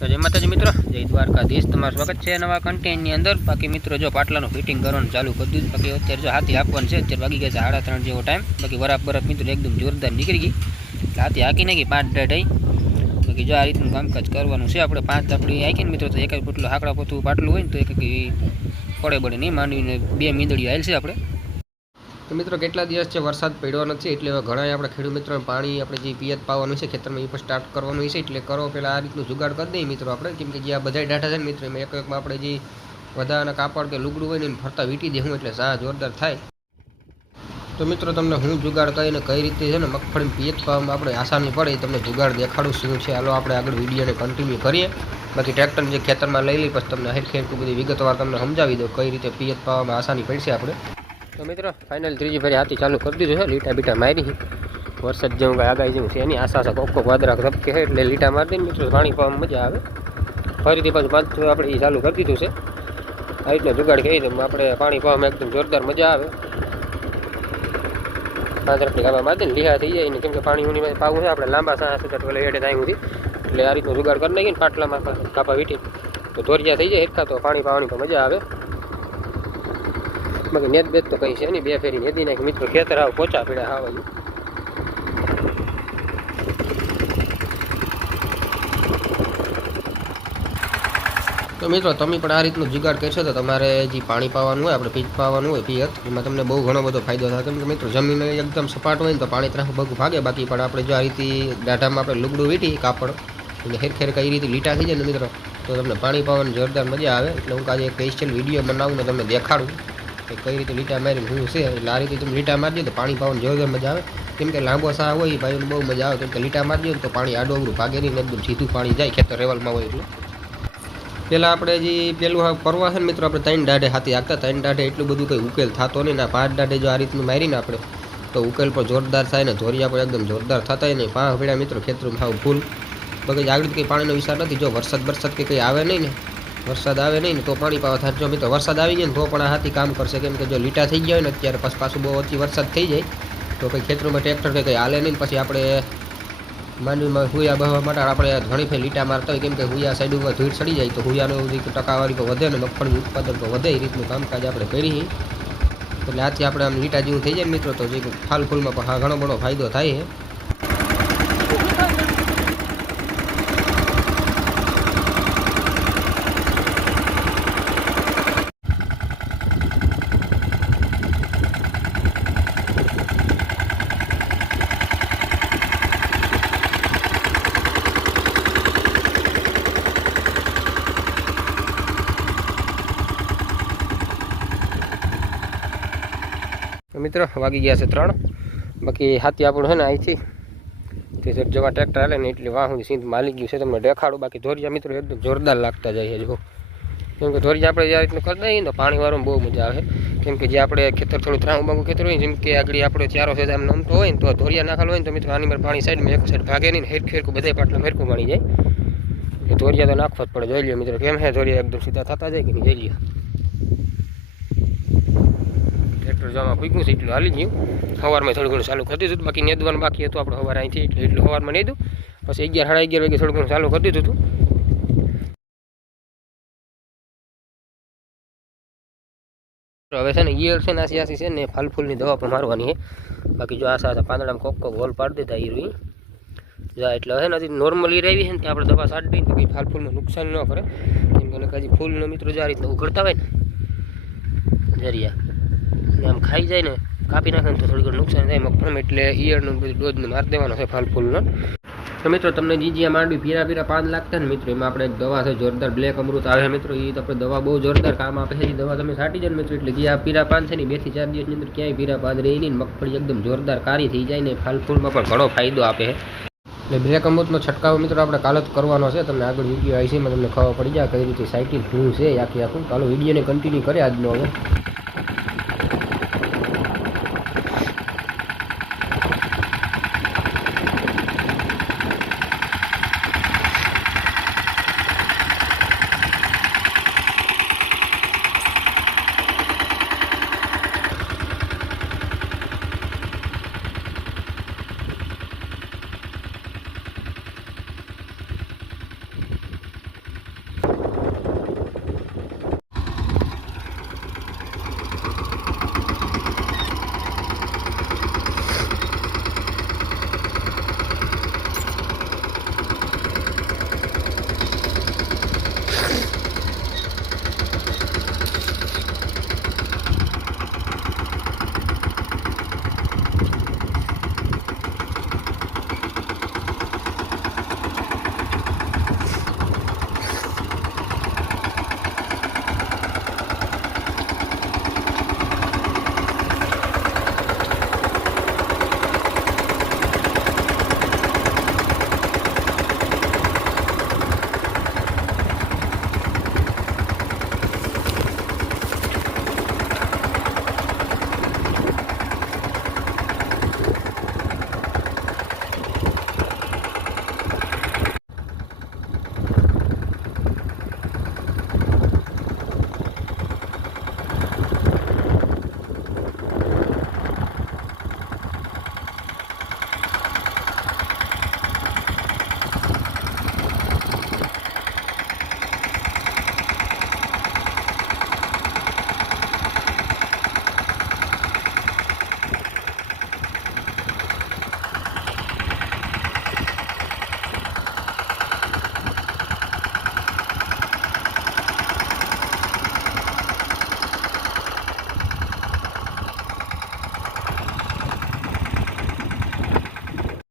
તો જય માતાજી મિત્રો, જય દ્વારકાધીશ। તમારું સ્વાગત છે નવા કન્ટેન્ટની અંદર। બાકી મિત્રો જો પાટલાનું ફિટિંગ કરવાનું ચાલુ કરી દીધું। બાકી અત્યારે જો હાથી આપવાનું છે। અત્યારે વાગી ગયા છે 3:30 જેવો ટાઈમ। બાકી બરફ મિત્રો એકદમ જોરદાર નીકળી ગઈ, એટલે હાથી હાકી નાખી 5:30। બાકી જો આ રીતનું કામકાજ કરવાનું છે આપણે। 5 આપણી હાકીને મિત્રો તો એક જ પોટલું હાકડા પોતું પાટલું હોય ને તો એક પડે બળે નહીં, માંડવીને 2 મીંદડીઓ હાલ છે આપણે। તો મિત્રો કેટલા દિવસ છે વરસાદ પડ્યો નથી, એટલે હવે ઘણા આપણે ખેડૂત મિત્રોને પાણી આપણે જે પિયત પાવાનું છે ખેતરમાં એ પણ સ્ટાર્ટ કરવાનું છે। એટલે કરો પહેલાં આ રીતનું જુગાડ કરી દઈએ મિત્રો આપણે, કેમ કે જે આ બધા ડાટા છે ને મિત્રો એમાં એકમાં આપણે જે વધારાના કાપડ કે લુગડું હોય ને એને ફરતા વીંટી દે હું, એટલે સા જોરદાર થાય। તો મિત્રો તમને હું જુગાડ કરીને કઈ રીતે છે ને મગફળી પિયત પાવામાં આપણે આસાની પડે તમને જુગાડ દેખાડું શું છે। હાલો આપણે આગળ વિડીયોને કન્ટિન્યુ કરીએ। બાકી ટ્રેક્ટર જે ખેતરમાં લઈ લઈ પછી તમને હેરખેર બધી વિગતવાર તમને સમજાવી દઉં કઈ રીતે પિયત પાવામાં આસાની પડશે આપણે। તો મિત્રો ફાઇનલ ત્રીજી ફેરી હાથી ચાલુ કરી દીધું છે। લીટા બીટા મારી વરસાદ જેવું કાંઈ આગાહી જેવું છે એની આશા છે, કોક વાદળા ધબકે છે એટલે લીટા મારી દઈને મિત્રો પાણી પાવામાં મજા આવે। ફરીથી પાછું પાછું આપણે એ ચાલુ કરી દીધું છે। આ રીતના જુગાડ કહી દઉં આપણે પાણી પાવામાં એકદમ જોરદાર મજા આવે। 5 રફની ગામા મારી દઈને લીહા થઈ જાય ને, કેમ કે પાણી ઉની પાવું છે આપણે લાંબા સાહ સુધી પેલા હેડે થાય સુધી, એટલે આ રીતનું જુગાડ કરી નાખીને પાટલામાં કાપા વીટી તો ધોરિયા થઈ જાય હેરખા, તો પાણી પાવાની તો મજા આવે। બાકી નેત બેત તો કંઈ છે નહીં, 2 ફેરી નેદી નાખી મિત્રો ખેતર આવ પોચા પીડા આવવાનું। તો મિત્રો તમે પણ આ રીતનું જુગાડ કરશો તો તમારે જે પાણી પાવાનું હોય આપણે પીજ પાવાનું હોય પિયત, એમાં તમને બહુ ઘણો બધો ફાયદો થાય। કેમ કે મિત્રો જમીન એકદમ સપાટ હોય ને તો પાણી તરફ બગું ભાગે। બાકી પણ આપણે જો આ રીતે દાઢામાં આપણે લુગડું વીટી કાપડ એટલે હેરખેર કઈ રીતે લીટા થઈ જાય ને મિત્રો તો તમને પાણી પાવાની જોરદાર મજા આવે। એટલે હું આજે સ્પેશિયલ વિડીયો બનાવું ને તમને દેખાડું કે કઈ રીતે લીટા મારીને શું છે। એટલે આ રીતે તમે લીટા મારી દો તો પાણી પાવાની જોરદાર મજા આવે। કેમ કે લાંબો સાહ હોય એ ભાઈને બહુ મજા આવે, કેમ કે લીટા મારી દો ને તો પાણી આડોવડું ભાગે નહીં, એકદમ સીધું પાણી જાય ખેતર રેવલમાં હોય એટલે। પહેલાં આપણે જે પેલું પરવા છે ને મિત્રો આપણે 3 દાઢે હાથી હાંકતા, 3 દાઢે એટલું બધું કંઈ ઉકેલ થતો નહીં ને 5 દાઢે જો આ રીતનું મારીને આપણે તો ઉકેલ પણ જોરદાર થાય ને ધોરિયા પણ એકદમ જોરદાર થતા નહીં। 5 વેળા મિત્રો ખેતરમાં ખાવ ફૂલ। બાકી આગળ કંઈ પાણીનો વિચાર નથી, જો વરસાદ કે કંઈ આવે નહીં ને, વરસાદ આવે નહીં ને તો પાણી પાવા થાય। જો મિત્રો વરસાદ આવી જાય ને તો પણ આ હાથી કામ કરશે, કેમ કે જો લીટા થઈ ગયા હોય ને અત્યારે પાછું બહુ ઓછી વરસાદ થઈ જાય તો કંઈ ખેતરોમાં ટ્રેક્ટર કે કંઈ હાલે નહીં, પછી આપણે માંડવીમાં હુયા બહવા માટે આપણે ઘણી ફેર લીટા મારતા હોય, કેમ કે હુયા સાઈડમાં ધૂળ ચડી જાય તો હુયાનો ટકાવારી તો વધે ને મગફળીનું ઉત્પાદન તો વધે, એ રીતનું કામકાજ આપણે કરીએ। એટલે આથી આપણે આમ લીટા જેવું થઈ જાય મિત્રો તો જે ફાલ ફૂલમાં પણ ઘણો બધો ફાયદો થાય છે। મિત્રો વાગી ગયા છે 3। બાકી હાથી આપણું છે ને અહીંથી તે જવા ટ્રેક્ટર હાલે ને એટલે વાહુની સીધ માલી ગયું છે, તમને દેખાડું। બાકી ધોરિયા મિત્રો એકદમ જોરદાર લાગતા જાય છે જો, કેમ કે ધોરિયા આપણે આ રીતનું કરી દઈએ તો પાણીવાળું બહુ મજા આવે। કેમ કે જે આપણે ખેતર થોડું ત્રાણું બાંગું ખેતર હોય, જેમ કે આગળ આપણે ચારો છે આમ નમતો હોય ને તો ધોરિયા નાખેલો હોય ને તો મિત્રો આની પર પાણી સાઈડમાં એક સાઈડ ભાગે નહીં, હેરખેરખું બધા પાટલા હેરખું પાણી જાય, એ ધોરિયા તો નાખવા જ પડે। જોઈ લ્યો મિત્રો કેમ હે ધોરિયા એકદમ સીધા થતા જાય કે નહીં, જોઈ લ્યો ટ્રેક્ટર જવામાં પૂગ્યું છે એટલું હાલી ગયું। સવારમાં થોડું ઘણું ચાલુ કરી દીધું, બાકી નેદવાનું બાકી હતું આપણે સવારે અહીંથી એટલું સવારમાં નહીં દઉં, પછી 11 સાડા 11 વાગે થોડું ઘણું ચાલુ કરી દીધું હતું। હવે છે ને ઈયળ છે ને આસી છે ને ફાલ ફૂલની દવા પણ મારવાની છે। બાકી જો આશા પાંદડામાં કોક હોલ પાડી દેતા ઈરવી જા, એટલે હવે નથી નોર્મલ ઈર આવી છે ને આપણે દવા છાંટી દઈએ તો કંઈ ફાલ ફૂલમાં નુકસાન ન કરે, કેમ કે હજી ફૂલનો મિત્રો જે આ રીતના ઉઘડતા હોય ને જરિયા આમ ખાઈ જાય ને કાપી નાખે ને તો થોડી ઘણું નુકસાન થાય મગફળીમાં, એટલે ઈયળનું બધું ડોઝને મારી દેવાનો છે ફાલ ફૂલનો। તો મિત્રો તમને જે આ માંડવી પીરા પાન લાગતા ને મિત્રો એમાં આપણે એક દવા છે જોરદાર બ્લેક અમૃત આવે મિત્રો, એ તો આપણે દવા બહુ જોરદાર કામ આપે છે। એ દવા તમે છાંટી જાય ને મિત્રો એટલે જે આ પીરા પાન છે ને 2 થી 4 દિવસની અંદર ક્યાંય પીરા પાન રહી નહીં, મગફળી એકદમ જોરદાર કારી થઈ જાય ને ફાલ ફૂલમાં પણ ઘણો ફાયદો આપે છે। એટલે બ્લેક અમૃતનો છંટકાવ મિત્રો આપણે કાલ જ કરવાનો છે, તમને આગળ વિડીયો આવી છે એમાં તમને ખબર પડી જાય કઈ રીતે સાઇટિંગ શું છે આખું। ચાલો વિડીયોને કન્ટિન્યુ કરે આજનો હવે।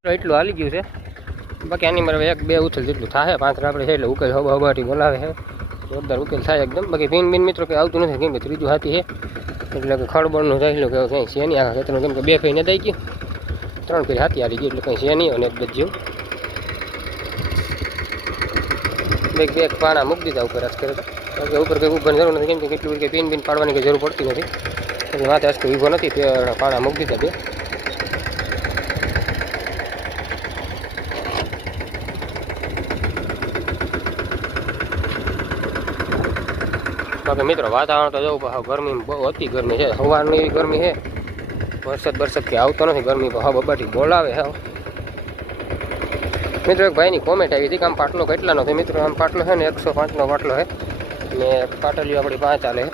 એટલું હાલી ગયું છે, બાકી આની મારે એક બે ઉથલ જેટલું થાય. 5 રાપડી છે એટલે ઉકેલ હબાટી બોલાવે છે, જોરદાર ઉકેલ થાય એકદમ. બાકી પીન મિત્રો કે આવતું નથી, કેમ કે ત્રીજું હાથી છે એટલે કે ખડબડનું જાય કે કંઈ છે નહીં આખા ખેતરનું, કેમ કે 2 ફેરી નદાઈ ગયું, 3 ફેરી હાથી હારી ગઈ એટલે કંઈ છે નહીં. અને એક જ જેવું બે પાણા મૂકી દીધા ઉપર આજ કરે તો ઉપર કંઈ ઊભવાની જરૂર નથી, કેમ કે કેટલું કંઈ પીન પાડવાની કંઈ જરૂર પડતી નથી એટલે માથે આજ કંઈ ઊભો નથી. પાણા મૂકી દીધા 2. બાકી મિત્રો વાતાવરણ તો જવું ગરમી બહુ અતિ ગરમી છે, સવારની એવી ગરમી છે, વરસાદ કે આવતો નથી, ગરમી બબાટી બોલાવે છે. મિત્રો એક ભાઈની કોમેન્ટ આવી હતી કે આમ પાટલો કેટલાનો છે. મિત્રો આમ પાટલો છે ને 105નો પાટલો છે ને પાટલીઓ આપણી 5 ચાલે છે.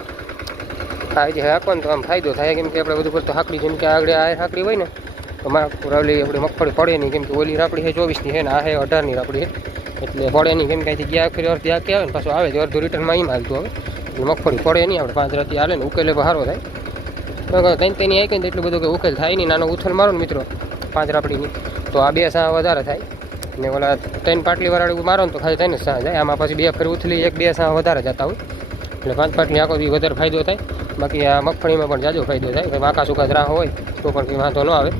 આ જે હાંકો ને તો આમ ફાયદો થાય, કેમ કે આપણે બધું કરતો હાકડી, જેમ કે આગળ આ હાકડી હોય ને તો રાવલી આપણી મગફળી પડે નહીં, કેમ કે ઓલી રાપડી છે 24ની છે ને આ છે 18ની રાપડી છે એટલે પડે નહીં. કેમ કે અહીંથી ગયા ફરી અડધી આખી આવે ને પાછું આવે તો અડધું રિટર્નમાં અહીં હાલતું આવે એટલે મગફળી પડે નહીં. આપણે 5 રાતી હાલે ને ઉકેલે સારો થાય. તેની આવી ને એટલું બધું કે ઉકેલ થાય નહીં. નાનો ઉથલ મારો ને મિત્રો 5 રાપડીની તો આ 2 સાહ વધારે થાય ને ઓલા 3 પાટલી વાળા મારો ને તો ખાલી 3 સાહ જાય. આમાં પછી 2 ફરી ઉથલી 1-2 સાહ વધારે જતા હોય એટલે 5 પાટલી આખો દી વધારે ફાયદો થાય. બાકી આ મગફળીમાં પણ જાજો ફાયદો થાય. વાંકા સુકા રાહ હોય તો પણ કંઈ વાંધો ન આવે.